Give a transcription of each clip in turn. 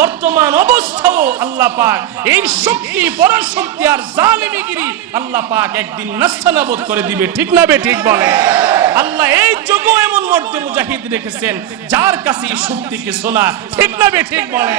বর্তমান অবস্থাও আল্লাহ পাক, এই শক্তি পরাশক্তি আর জালিমিগিরি আল্লাহ পাক একদিন নাস্তানাবোধ করে দিবে। ঠিক না বে, ঠিক বলে? আল্লাহ এই যুগও এমন মর্দে মুজাহিদ রেখেছেন, যার কাছে এই শক্তিকে শোনা ঠিক না বে, ঠিক বলে।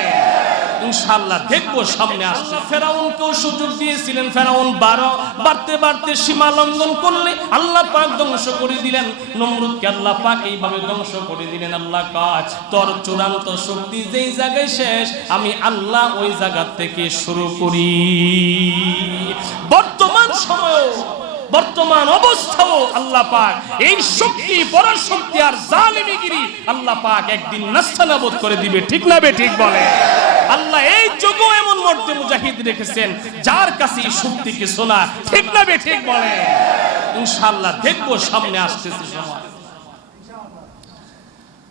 ইনশাআল্লাহ দেখব সামনে ফেরাউনকেও সুযোগ দিয়েছিলেন ফেরাউন বারো। বাড়তে বাড়তে সীমা লঙ্ঘন করলে আল্লাহ পাক ধ্বংস করে দিলেন। নমরুদকে আল্লাহ পাক এইভাবে ধ্বংস করে দিলেন, আল্লাহ কাজ। তোর চূড়ান্ত শক্তি যেই জায়গায় শেষ, আমি আল্লাহ ওই জায়গা থেকে শুরু করি। বর্তমান সময় বর্তমান অবস্থাও আল্লাহ পাক, এই শক্তি পরাশক্তি আর জালিমিগিরি আল্লাহ পাক একদিন নাস্তানাবোধ করে দিবে। ঠিক না বে, ঠিক বলে? আল্লাহ এই যুগও এমন মর্দে মুজাহিদ রেখেছেন, যার কাছে এই শক্তিকে শোনা ঠিক না বে, ঠিক বলে? ইনশাআল্লাহ দেখব, সামনে আসতেছে সময়।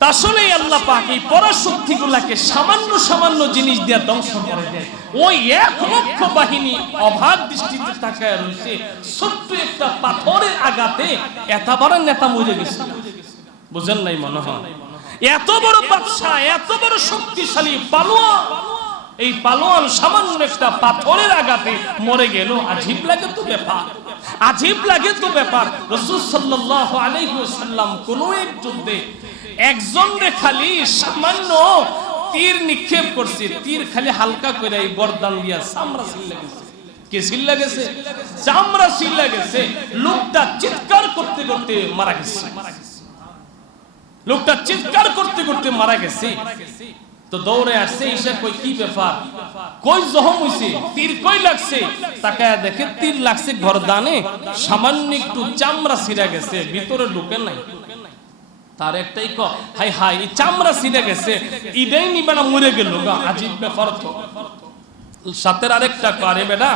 আসলে আল্লাহ পাক এই পরাশক্তি গুলাকে সামান্য সামান্য জিনিস দিয়ে ধ্বংস করে দেয়। ওই এক লক্ষ বাহিনী অভাব দৃষ্টিতে তাকায় রয়েছে একটা পাথরের আঘাতে এত বড় নেতা মরে গেছে। বুঝেন নাই মনে হয়? এত বড় বাদশা এত বড় শক্তিশালী পালোয়ান এই পালোয়ান সামান্য একটা পাথরের আঘাতে মরে গেল। আজীব লাগে তো ব্যাপার। আজীব লাগে তো ব্যাপার। রসুল সাল্লাল্লাহু আলাইহি ওয়াসাল্লাম কোন এক যুদ্ধে একজন রে খালি সামান্য তীর নিক্ষেপ করছে। তীর খালি হালকা করে এই বরদান দিয়া সামরা গেছে কে সিল্লা গেছে চামড়া সিল্লা গেছে লোকটা চিৎকার করতে করতে মারা গেছে। লোকটা চিৎকার করতে করতে মারা গেছে। তো দৌড়ে আসছে, ঈশা কই, কি ব্যাপার? কই জখম হইছে? তীর কই লাগছে? তাকায় দেখে তীর লাগছে গরদানে। সামান্য একটু চামড়া ছিঁড়া গেছে, ভিতরে ঢুকে নাই। তার একটাই ক, হাই হাই চামড়া ছিঁড়ে গেছে। ইডাই নিবানা মরে গেল গা। আজীব ব্যাপার তো। সাথের আরেকটা করে বেটা,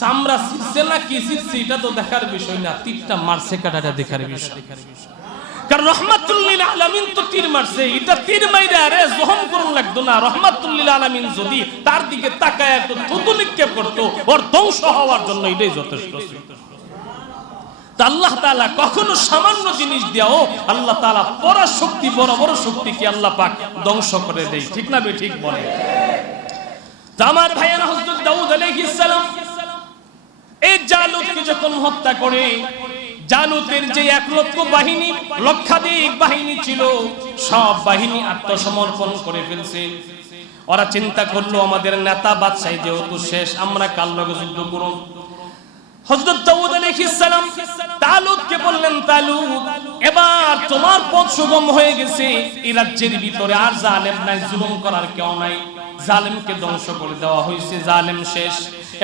চামড়া ছিঁড়ছে না, কি ছিঁড়ছে এটা তো দেখার বিষয় না, তীরটা মারছে, কাটাটা দেখার বিষয়। কখনো সামান্য জিনিস দিয়াও আল্লাহ তাআলা পরাশক্তি, বড় বড় শক্তিকে আল্লাহ পাক ধ্বংস করে দেয়। ঠিক না বে, ঠিক বলে? আমার ভাইয়েরা হযরত দাউদ আলাইহিস সালাম, এই জালুতকে যখন হত্যা করে জালুতের যে এক লক্ষ বাহিনী, লক্ষাধিক বাহিনী ছিল, সব বাহিনী আত্মসমর্পণ করে ফেলছে। ওরা চিন্তা করল, আমাদের নেতা বাদশাহ যেহেতু শেষ, আমরা কাল লগে যুদ্ধ করুন হযরত দাউদ আলাইহিস সালাম তালুতকে বললেন তালুত এবার তোমার পথ সুগম হয়ে গেছে। এই রাজ্যের ভিতরে আর জালেম নাই, জুলুম করার কেউ নাই। জালেমকে ধ্বংস করে দেওয়া হয়েছে, জালেম শেষ।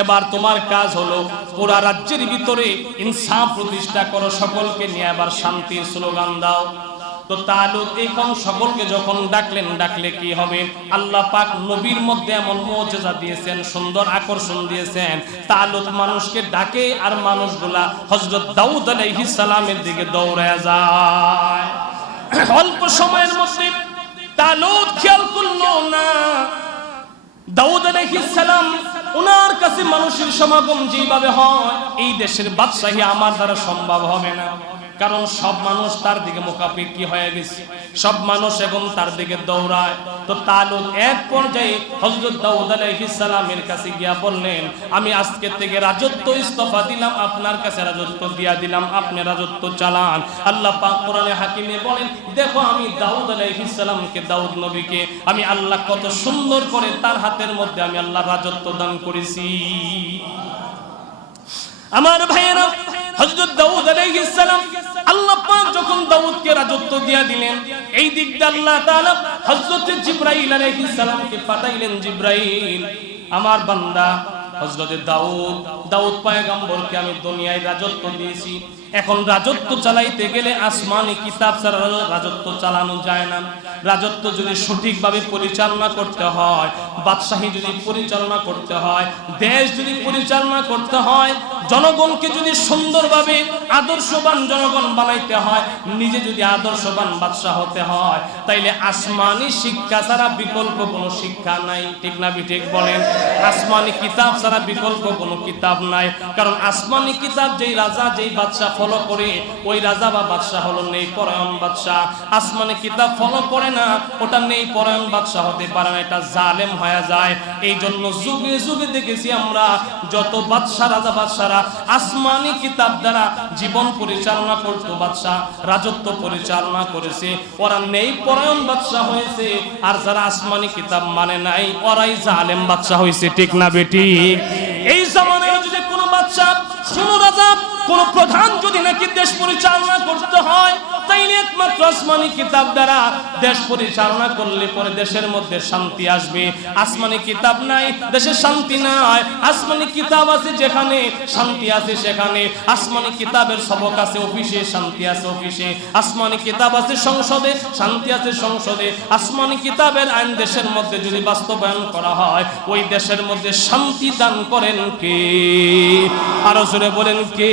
এবার তোমার কাজ হলো পুরা রাজ্যের ভিতরে ইনসাফ প্রতিষ্ঠা করো, সকলকে নিয়ে এবার শান্তির স্লোগান দাও। তো তালুত এখন সকলকে যখন ডাকলেন, ডাকলে কি হবে? আল্লাহ পাক নবীর মধ্যে এমন মৌজেজা দিয়েছেন, সুন্দর আকর্ষণ দিয়েছেন। তালুত মানুষকে ডাকে আর মানুষগুলা হজরত দাউদ আলাইহিস সালামের দিকে দৌড়ায় যায়। অল্প সময়ের মধ্যে তালুত খেয়াল করল না দাউদ আলাইহিস সালাম ওনার কাছে মানুষের সমাগম যেভাবে হয়, এই দেশের বাদশাহী আমার দ্বারা সম্ভব হবে না। কারণ সব মানুষ তার দিকে মোকাপেক্ষি হয়ে গেছে। সব মানুষ এখন তার দিকে দৌড়ায়। তো তালুত এক পর্যায়ে হযরত দাউদ সালামের কাছে গিয়া বললেন, আমি আজকে থেকে রাজত্ব ইস্তফা দিলাম, আপনার কাছে রাজত্ব দিয়া দিলাম, আপনি রাজত্ব চালান। আল্লাহ পাক কোরআনে হাকিমে বলেন, দেখো, আমি দাউদ সালামকে, দাউদ নবীকে, আমি আল্লাহ কত সুন্দর করে তার হাতের মধ্যে আমি আল্লাহ রাজত্ব দান করেছি। আমার ভাইয়েরা, হযরত দাউদ আলাইহিস সালাম, আল্লাহ পাক যখন দাউদকে রাজত্ব দিয়া দিলেন, এই দিক দিয়ে আল্লাহ তাআলা হযরত জিবরাইল আলাইহিস সালামকে পাঠাইলেন, জিবরাইল, আমার বান্দা, হযরত দাউদ দাউদ পয়গম্বরকে আমি দুনিয়ায় রাজত্ব দিয়েছি। এখন রাজত্ব চালাইতে গেলে আসমানি কিতাব ছাড়া রাজত্ব চালানো যায় না। রাজত্ব যদি সঠিকভাবে পরিচালনা করতে হয়, বাদশাহী যদি পরিচালনা করতে হয়, দেশ যদি পরিচালনা করতে হয়, জনগণকে যদি সুন্দরভাবে আদর্শবান জনগণ বানাইতে হয়, নিজে যদি আদর্শবান বাদশাহ হতে হয়, তাইলে আসমানি শিক্ষা ছাড়া বিকল্প কোনো শিক্ষা নাই। ঠিক না ঠিক বলেন? আসমানি কিতাব ছাড়া বিকল্প কোনো কিতাব নাই। কারণ আসমানি কিতাব যেই রাজা, যেই বাদশাহ ফলো করে, ওই রাজা বা বাদশাহ হলো নেই পরায়ণ বাদশাহ। আসমানি কিতাব ফলো করে না, ওটা নেই পরায়ণ বাদশাহ হতে পারে না, এটা জালেম হয়ে যায়। এই জন্য যুগে যুগে দেখেছি আমরা, যত বাদশা রাজা বাদশারা আসমানি কিতাব দ্বারা জীবন পরিচালনা করতো বাদশা রাজত্ব পরিচালনা করেছে। ওরা নেই পরায়ণ বাদশা হয়েছে, আর যারা আসমানি কিতাব মানে নাই, ওরাই জালেম বাদশা হয়েছে, ঠিক না বেটি? এই জামানায় যদি কোনো বাচ্চা কোনো রাজা কোন প্রধান যদি নাকি দেশ পরিচালনা করতে হয়, তাইলে একমাত্র আসমানি কিতাব দ্বারা দেশ পরিচালনা করলে পরে দেশের মধ্যে শান্তি আসবে। আসমানি কিতাব নাই, দেশে শান্তি নাই, আসমানি কিতাব আছে যেখানে শান্তি আছে সেখানে। আসমানি কিতাবের সবক আছে অফিসে, শান্তি আছে অফিসে। আসমানি কিতাব আছে সংসদে, শান্তি আছে সংসদে। আসমানি কিতাবের আইন দেশের মধ্যে যদি বাস্তবায়ন করা হয়, ওই দেশের মধ্যে শান্তি দান করেন কে? আরও জোরে বলেন কে?